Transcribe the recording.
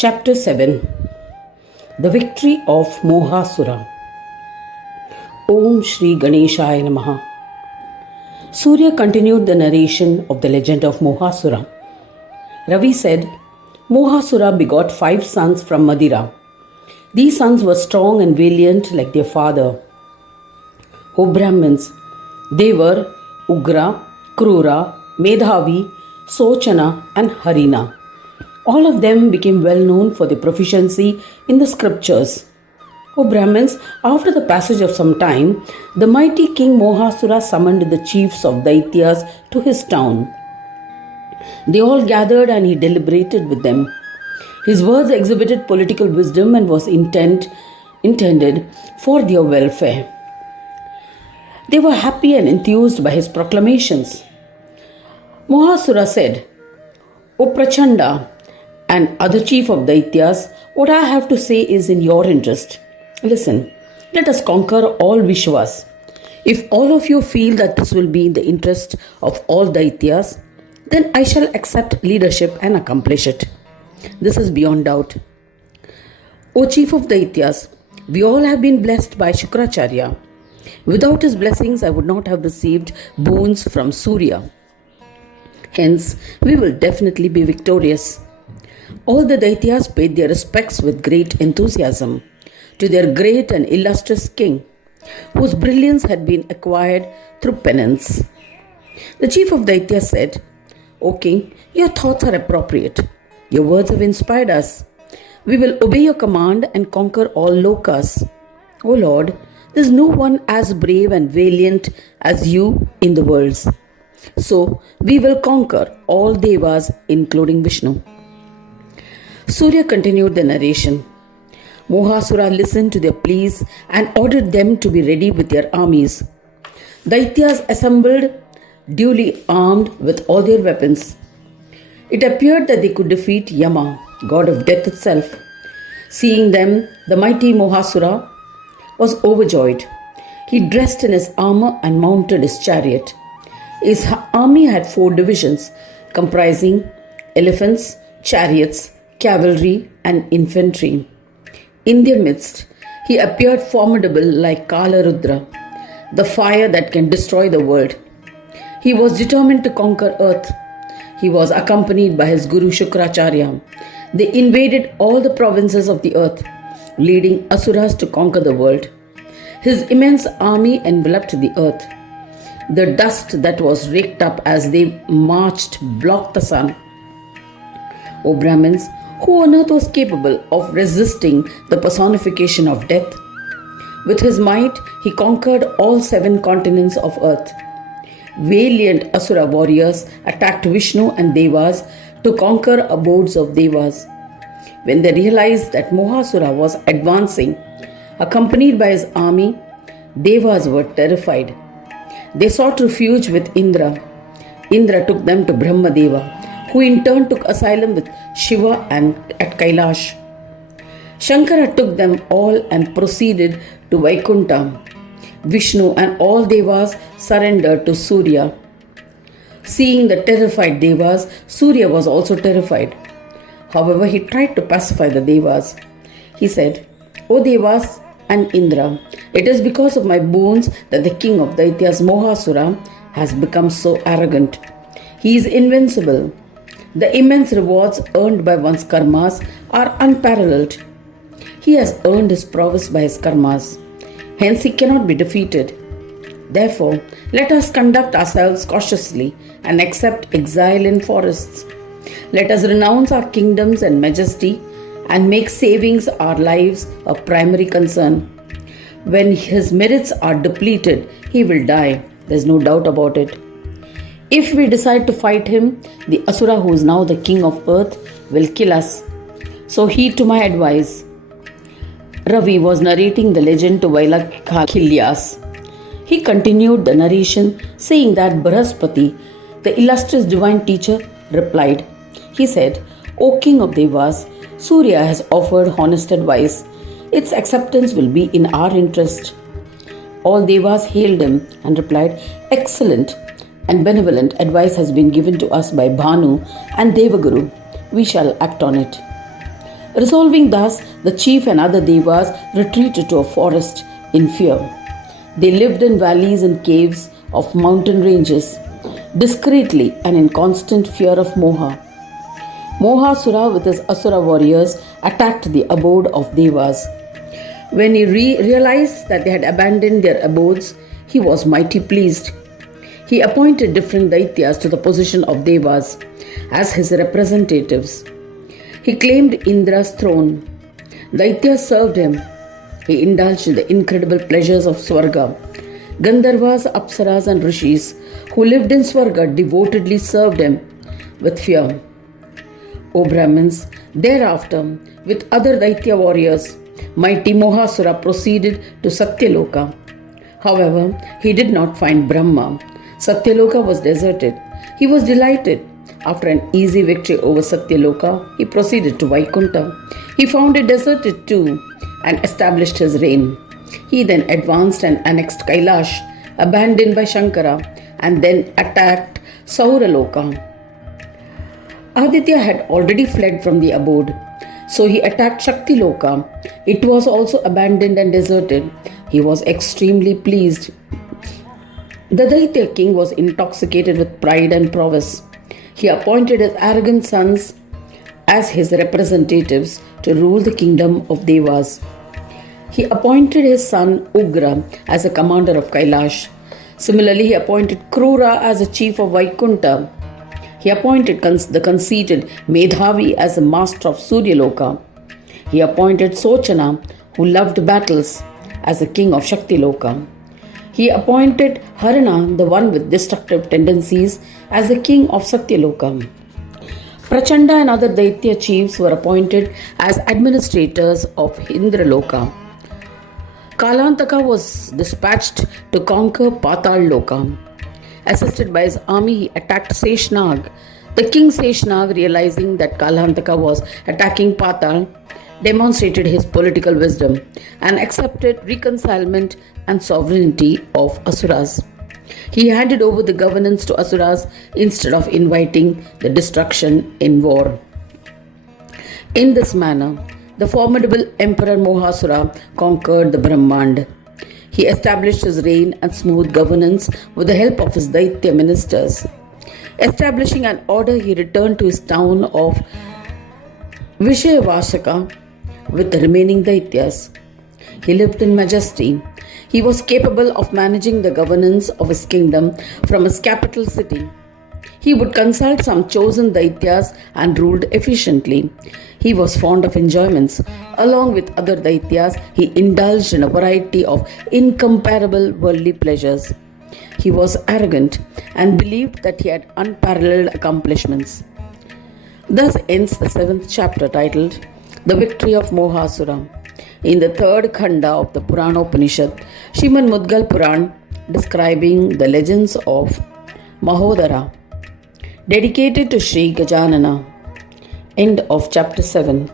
Chapter 7. The Victory of Mohasura. Om Shri Ganeshaya Namaha. Surya continued the narration of the legend of Mohasura. Ravi said, Mohasura begot 5 sons from Madira. These sons were strong and valiant like their father. O Brahmins, they were Ugra, Krura, Medhavi, Sochana and Harina. All of them became well known for their proficiency in the scriptures. O Brahmins, after the passage of some time, the mighty king Mohasura summoned the chiefs of Daityas to his town. They all gathered and he deliberated with them. His words exhibited political wisdom and was intended for their welfare. They were happy and enthused by his proclamations. Mohasura said, O Prachanda and other chief of Daityas, what I have to say is in your interest. Listen, let us conquer all Vishwas. If all of you feel that this will be in the interest of all Daityas, then I shall accept leadership and accomplish it. This is beyond doubt. O chief of Daityas, we all have been blessed by Shukracharya. Without his blessings, I would not have received boons from Surya. Hence, we will definitely be victorious. All the Daityas paid their respects with great enthusiasm to their great and illustrious king, whose brilliance had been acquired through penance. The chief of Daityas said, O king, your thoughts are appropriate. Your words have inspired us. We will obey your command and conquer all Lokas. O Lord, there is no one as brave and valiant as you in the worlds. So we will conquer all Devas, including Vishnu. Surya continued the narration. Mohasura listened to their pleas and ordered them to be ready with their armies. Daityas assembled, duly armed with all their weapons. It appeared that they could defeat Yama, god of death itself. Seeing them, the mighty Mohasura was overjoyed. He dressed in his armor and mounted his chariot. His army had 4 divisions, comprising elephants, chariots, cavalry and infantry. In their midst, he appeared formidable like Kala Rudra, the fire that can destroy the world. He was determined to conquer earth. He was accompanied by his guru Shukracharya. They invaded all the provinces of the earth, leading Asuras to conquer the world. His immense army enveloped the earth. The dust that was raked up as they marched blocked the sun. O Brahmins, who on earth was capable of resisting the personification of death? With his might, he conquered all 7 continents of earth. Valiant Asura warriors attacked Vishnu and Devas to conquer abodes of Devas. When they realized that Mohasura was advancing, accompanied by his army, Devas were terrified. They sought refuge with Indra. Indra took them to Brahmadeva, who in turn took asylum with Shiva and at Kailash. Shankara took them all and proceeded to Vaikuntha. Vishnu and all Devas surrendered to Surya. Seeing the terrified Devas, Surya was also terrified. However, he tried to pacify the Devas. He said, O Devas and Indra, it is because of my boons that the king of Daityas Mohasura has become so arrogant. He is invincible. The immense rewards earned by one's karmas are unparalleled. He has earned his prowess by his karmas. Hence he cannot be defeated. Therefore, let us conduct ourselves cautiously and accept exile in forests. Let us renounce our kingdoms and majesty and make savings our lives a primary concern. When his merits are depleted, he will die. There is no doubt about it. If we decide to fight him, the Asura, who is now the king of earth, will kill us. So heed to my advice. Ravi was narrating the legend to Vailakhilyas. He continued the narration, saying that Brahaspati, the illustrious divine teacher, replied. He said, O king of Devas, Surya has offered honest advice. Its acceptance will be in our interest. All Devas hailed him and replied, Excellent and benevolent advice has been given to us by Bhanu and Devaguru. We shall act on it. Resolving thus, the chief and other Devas retreated to a forest in fear. They lived in valleys and caves of mountain ranges, discreetly and in constant fear of Moha. Mohasura with his Asura warriors attacked the abode of Devas. When he realized that they had abandoned their abodes, he was mighty pleased. He appointed different Daityas to the position of Devas as his representatives. He claimed Indra's throne. Daityas served him. He indulged in the incredible pleasures of Swarga. Gandharvas, Apsaras and Rishis who lived in Swarga devotedly served him with fear. O Brahmins, thereafter, with other Daitya warriors, mighty Mohasura proceeded to Satyaloka. However, he did not find Brahma. Satyaloka was deserted. He was delighted. After an easy victory over Satyaloka, he proceeded to Vaikuntha. He found it deserted too and established his reign. He then advanced and annexed Kailash, abandoned by Shankara, and then attacked Sauraloka. Aditya had already fled from the abode, so he attacked Shaktiloka. It was also abandoned and deserted. He was extremely pleased. The Daitya king was intoxicated with pride and prowess. He appointed his arrogant sons as his representatives to rule the kingdom of Devas. He appointed his son Ugra as a commander of Kailash. Similarly, he appointed Krura as a chief of Vaikuntha. He appointed the conceited Medhavi as a master of Suryaloka. He appointed Sochana, who loved battles, as a king of Shaktiloka. He appointed Harana, the one with destructive tendencies, as the king of Satyaloka. Prachanda and other Daitya chiefs were appointed as administrators of Indraloka. Kalantaka was dispatched to conquer Patal Loka. Assisted by his army, he attacked Seshnag. The king Seshnag, realizing that Kalantaka was attacking Patal, demonstrated his political wisdom and accepted reconcilement and sovereignty of Asuras. He handed over the governance to Asuras instead of inviting the destruction in war. In this manner, the formidable Emperor Mohasura conquered the Brahmand. He established his reign and smooth governance with the help of his Daitya ministers. Establishing an order, he returned to his town of Vishayavasaka with the remaining Daityas. He lived in majesty. He was capable of managing the governance of his kingdom from his capital city. He would consult some chosen Daityas and ruled efficiently. He was fond of enjoyments. Along with other Daityas, he indulged in a variety of incomparable worldly pleasures. He was arrogant and believed that he had unparalleled accomplishments. Thus ends the 7th chapter titled The Victory of Mohasura. In the 3rd Khanda of the Puran Upanishad, Srimad Mudgal Puran describing the legends of Mahodara, dedicated to Sri Gajanana. End of chapter 7.